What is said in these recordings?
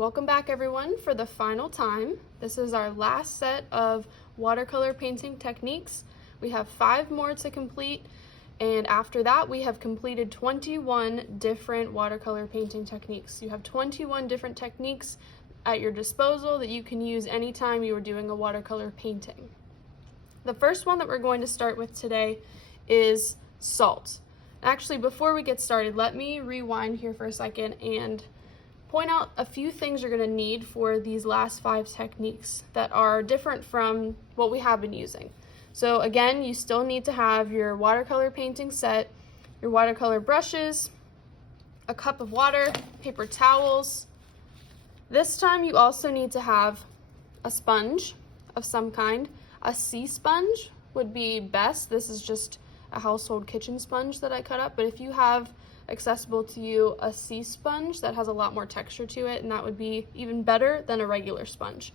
Welcome back everyone for the final time. This is our last set of watercolor painting techniques. We have 5 more to complete, and after that we have completed 21 different watercolor painting techniques. You have 21 different techniques at your disposal that you can use anytime you are doing a watercolor painting. The first one that we're going to start with today is salt. Actually, before we get started, let me rewind here for a second and point out a few things you're going to need for these last 5 techniques that are different from what we have been using. So again, you still need to have your watercolor painting set, your watercolor brushes, a cup of water, paper towels. This time you also need to have a sponge of some kind. A sea sponge would be best. This is just a household kitchen sponge that I cut up, but if you have accessible to you a sea sponge that has a lot more texture to it, and that would be even better than a regular sponge.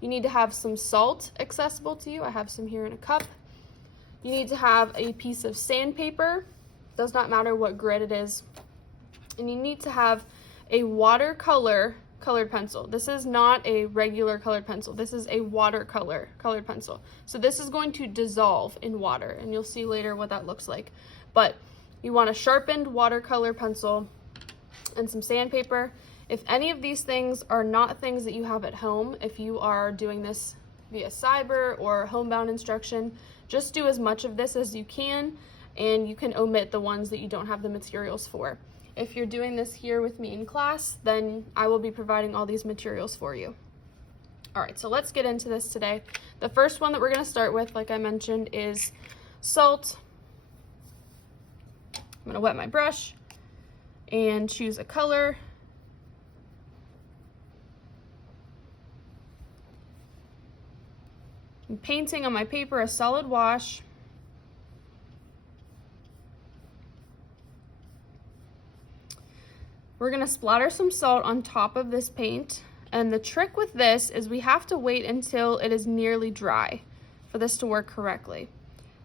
You need to have some salt accessible to you. I have some here in a cup. You need to have a piece of sandpaper, does not matter what grit it is, and you need to have a watercolor colored pencil. This is not a regular colored pencil. This is a watercolor colored pencil. So this is going to dissolve in water, and you'll see later what that looks like. But you want a sharpened watercolor pencil and some sandpaper. If any of these things are not things that you have at home, if you are doing this via cyber or homebound instruction, just do as much of this as you can, and you can omit the ones that you don't have the materials for. If you're doing this here with me in class, then I will be providing all these materials for you. All right, so let's get into this today. The first one that we're going to start with, like I mentioned, is salt. I'm going to wet my brush and choose a color. I'm painting on my paper a solid wash. We're going to splatter some salt on top of this paint, and the trick with this is we have to wait until it is nearly dry for this to work correctly.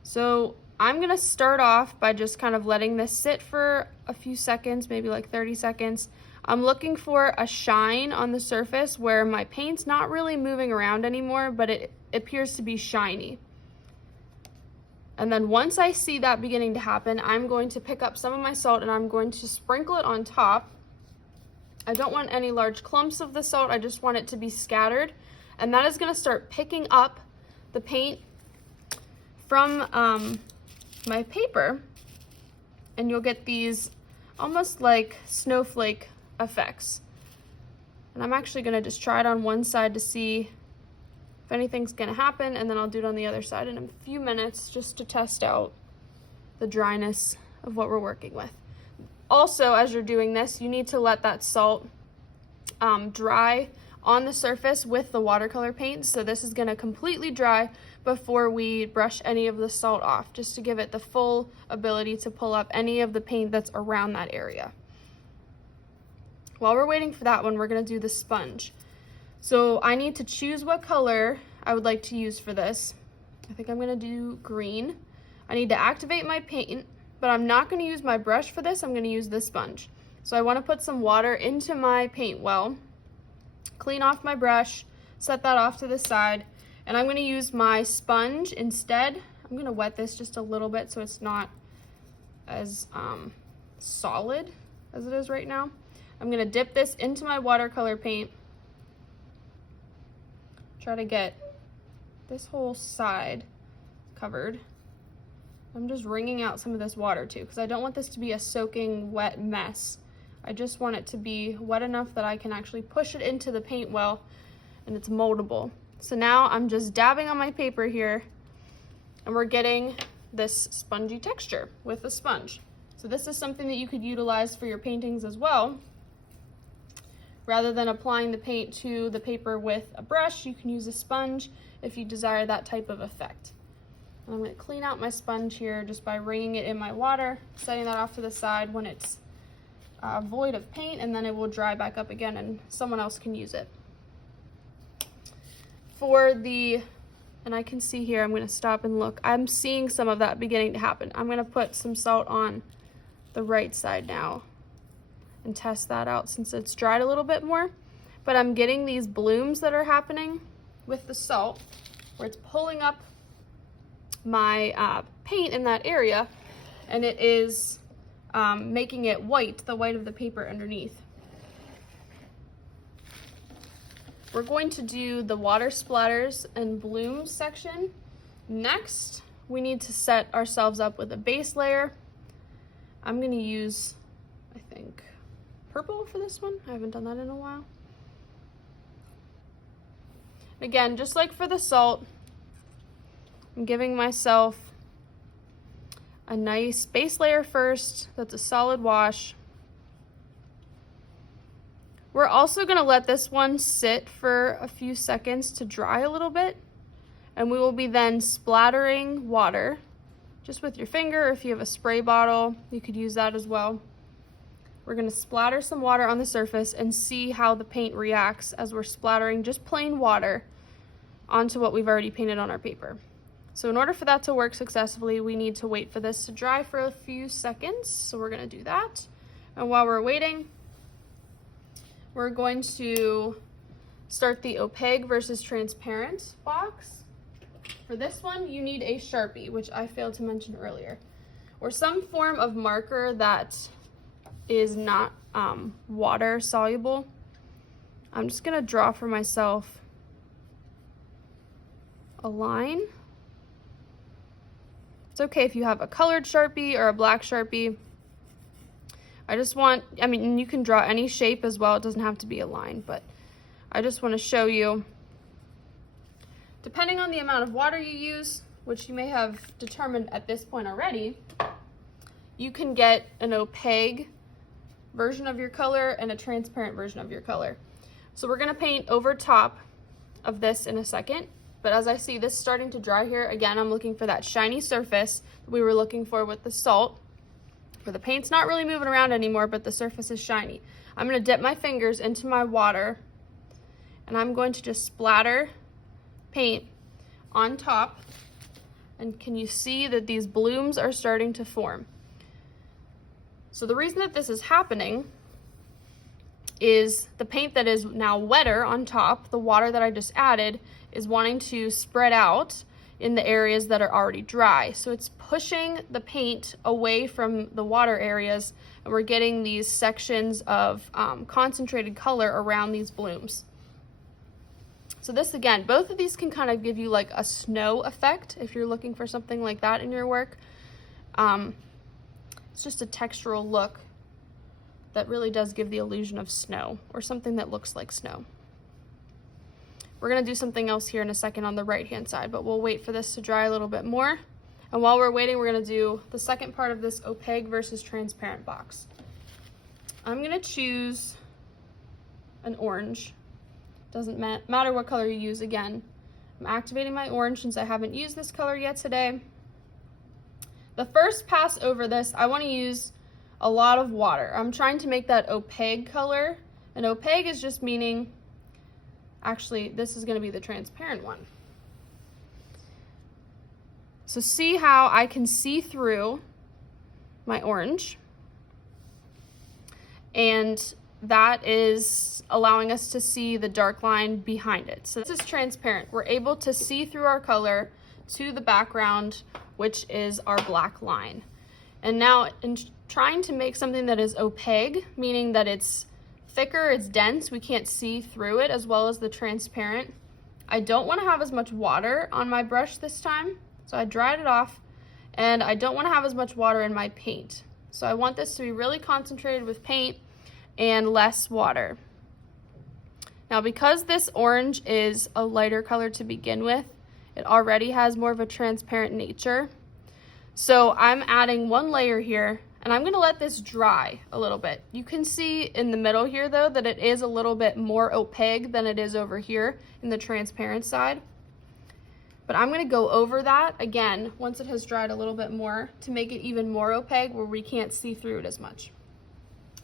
So I'm going to start off by just kind of letting this sit for a few seconds, maybe like 30 seconds. I'm looking for a shine on the surface where my paint's not really moving around anymore, but it appears to be shiny. And then once I see that beginning to happen, I'm going to pick up some of my salt and I'm going to sprinkle it on top. I don't want any large clumps of the salt, I just want it to be scattered. And that is going to start picking up the paint from my paper, and you'll get these almost like snowflake effects. And I'm actually going to just try it on one side to see if anything's going to happen, and then I'll do it on the other side in a few minutes just to test out the dryness of what we're working with. Also, as you're doing this, you need to let that salt dry on the surface with the watercolor paint. So this is going to completely dry before we brush any of the salt off, just to give it the full ability to pull up any of the paint that's around that area. While we're waiting for that one, we're going to do the sponge. So I need to choose what color I would like to use for this. I think I'm going to do green. I need to activate my paint, but I'm not going to use my brush for this. I'm going to use this sponge. So I want to put some water into my paint well, clean off my brush, set that off to the side, and I'm going to use my sponge instead. I'm going to wet this just a little bit so it's not as solid as it is right now. I'm going to dip this into my watercolor paint, try to get this whole side covered. I'm just wringing out some of this water too, because I don't want this to be a soaking wet mess. I just want it to be wet enough that I can actually push it into the paint well and it's moldable. So now I'm just dabbing on my paper here, and we're getting this spongy texture with a sponge. So this is something that you could utilize for your paintings as well. Rather than applying the paint to the paper with a brush, you can use a sponge if you desire that type of effect. I'm going to clean out my sponge here just by wringing it in my water, setting that off to the side when it's void of paint, and then it will dry back up again and someone else can use it. And I can see here, I'm going to stop and look. I'm seeing some of that beginning to happen. I'm going to put some salt on the right side now and test that out since it's dried a little bit more. but I'm getting these blooms that are happening with the salt, where it's pulling up my paint in that area, and it is making it white, the white of the paper underneath. We're going to do the water splatters and blooms section. Next, we need to set ourselves up with a base layer. I'm gonna use, I think, purple for this one. I haven't done that in a while. Again, just like for the salt, I'm giving myself a nice base layer first. That's a solid wash. We're also gonna let this one sit for a few seconds to dry a little bit, and we will be then splattering water, just with your finger. If you have a spray bottle, you could use that as well. We're gonna splatter some water on the surface and see how the paint reacts as we're splattering just plain water onto what we've already painted on our paper. So in order for that to work successfully, we need to wait for this to dry for a few seconds. So we're gonna do that. And while we're waiting, we're going to start the opaque versus transparent box. For this one, you need a Sharpie, which I failed to mention earlier, or some form of marker that is not water soluble. I'm just gonna draw for myself a line. It's okay if you have a colored Sharpie or a black Sharpie. I mean, you can draw any shape as well. It doesn't have to be a line, but I just want to show you, depending on the amount of water you use, which you may have determined at this point already, you can get an opaque version of your color and a transparent version of your color. So we're gonna paint over top of this in a second, but as I see this starting to dry here, again, I'm looking for that shiny surface that we were looking for with the salt, where the paint's not really moving around anymore, but the surface is shiny. I'm gonna dip my fingers into my water, and I'm going to just splatter paint on top. And can you see that these blooms are starting to form? So the reason that this is happening is the paint that is now wetter on top, the water that I just added, is wanting to spread out in the areas that are already dry. So it's pushing the paint away from the water areas, and we're getting these sections of concentrated color around these blooms. So this, again, both of these can kind of give you like a snow effect if you're looking for something like that in your work. It's just a textural look that really does give the illusion of snow, or something that looks like snow. We're gonna do something else here in a second on the right-hand side, but we'll wait for this to dry a little bit more. And while we're waiting, we're gonna do the second part of this opaque versus transparent box. I'm gonna choose an orange. Doesn't matter what color you use. Again, I'm activating my orange since I haven't used this color yet today. The first pass over this, I wanna use a lot of water. I'm trying to make that opaque color, and opaque is just meaning, actually, this is gonna be the transparent one. So see how I can see through my orange, and that is allowing us to see the dark line behind it. So this is transparent. We're able to see through our color to the background, which is our black line. And now in trying to make something that is opaque, meaning that it's thicker, it's dense, we can't see through it, as well as the transparent, I don't want to have as much water on my brush this time. So I dried it off, and I don't want to have as much water in my paint. So I want this to be really concentrated with paint and less water. Now, because this orange is a lighter color to begin with, it already has more of a transparent nature. So I'm adding one layer here, and I'm gonna let this dry a little bit. You can see in the middle here though that it is a little bit more opaque than it is over here in the transparent side. But I'm gonna go over that again once it has dried a little bit more to make it even more opaque where we can't see through it as much.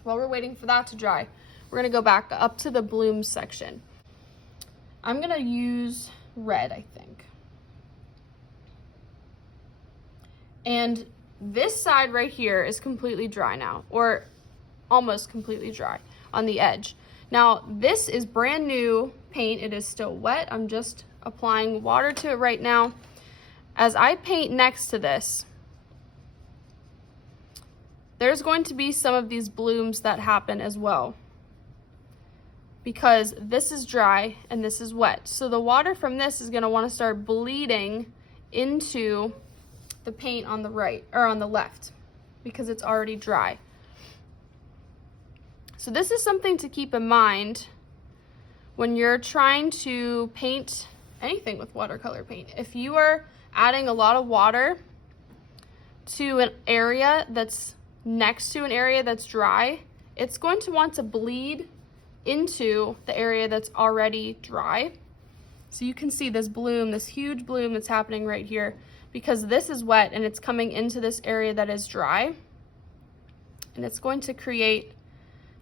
While we're waiting for that to dry, we're gonna go back up to the bloom section. I'm gonna use red, I think. And this side right here is completely dry now, or almost completely dry on the edge. Now, this is brand new paint. It is still wet. I'm just applying water to it right now. As I paint next to this, there's going to be some of these blooms that happen as well, because this is dry and this is wet. So the water from this is going to want to start bleeding into the paint on the right, or on the left, because it's already dry. So this is something to keep in mind when you're trying to paint anything with watercolor paint. If you are adding a lot of water to an area that's next to an area that's dry, it's going to want to bleed into the area that's already dry. So you can see this bloom, this huge bloom that's happening right here, because this is wet and it's coming into this area that is dry. And it's going to create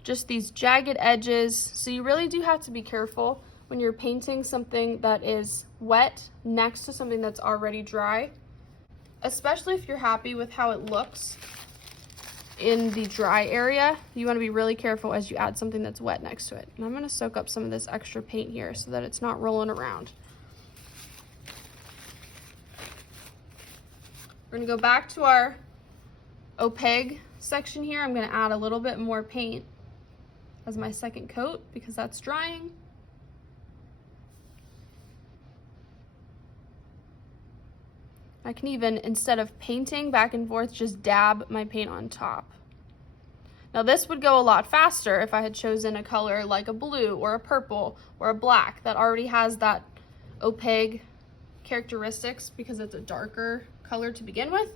just these jagged edges. So you really do have to be careful when you're painting something that is wet next to something that's already dry, especially if you're happy with how it looks in the dry area. You want to be really careful as you add something that's wet next to it. And I'm going to soak up some of this extra paint here so that it's not rolling around. We're going to go back to our opaque section here. I'm going to add a little bit more paint as my second coat because that's drying. I can even, instead of painting back and forth, just dab my paint on top. Now this would go a lot faster if I had chosen a color like a blue or a purple or a black that already has that opaque characteristics because it's a darker color to begin with.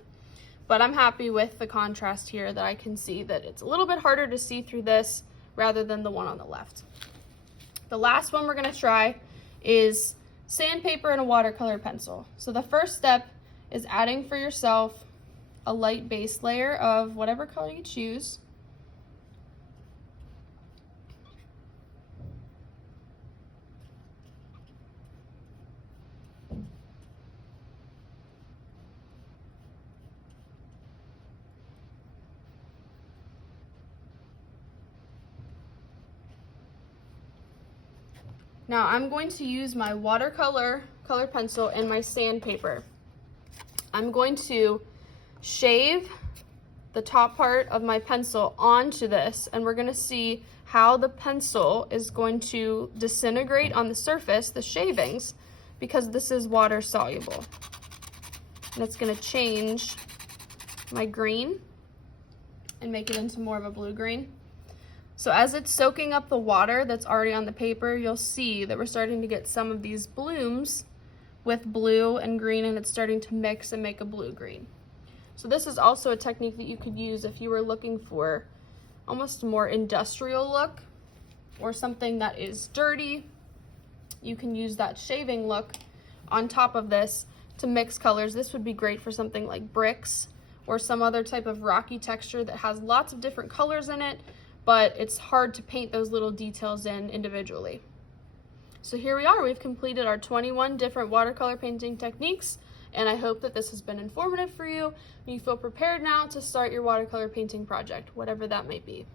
But I'm happy with the contrast here, that I can see that it's a little bit harder to see through this rather than the one on the left. The last one we're going to try is sandpaper and a watercolor pencil. So the first step is adding for yourself a light base layer of whatever color you choose. Now I'm going to use my watercolor color pencil and my sandpaper. I'm going to shave the top part of my pencil onto this, and we're going to see how the pencil is going to disintegrate on the surface, the shavings, because this is water soluble. And it's going to change my green and make it into more of a blue green. So as it's soaking up the water that's already on the paper, you'll see that we're starting to get some of these blooms with blue and green, and it's starting to mix and make a blue-green. So this is also a technique that you could use if you were looking for almost a more industrial look or something that is dirty. You can use that shaving look on top of this to mix colors. This would be great for something like bricks or some other type of rocky texture that has lots of different colors in it, but it's hard to paint those little details in individually. So here we are, we've completed our 21 different watercolor painting techniques, and I hope that this has been informative for you and you feel prepared now to start your watercolor painting project, whatever that may be.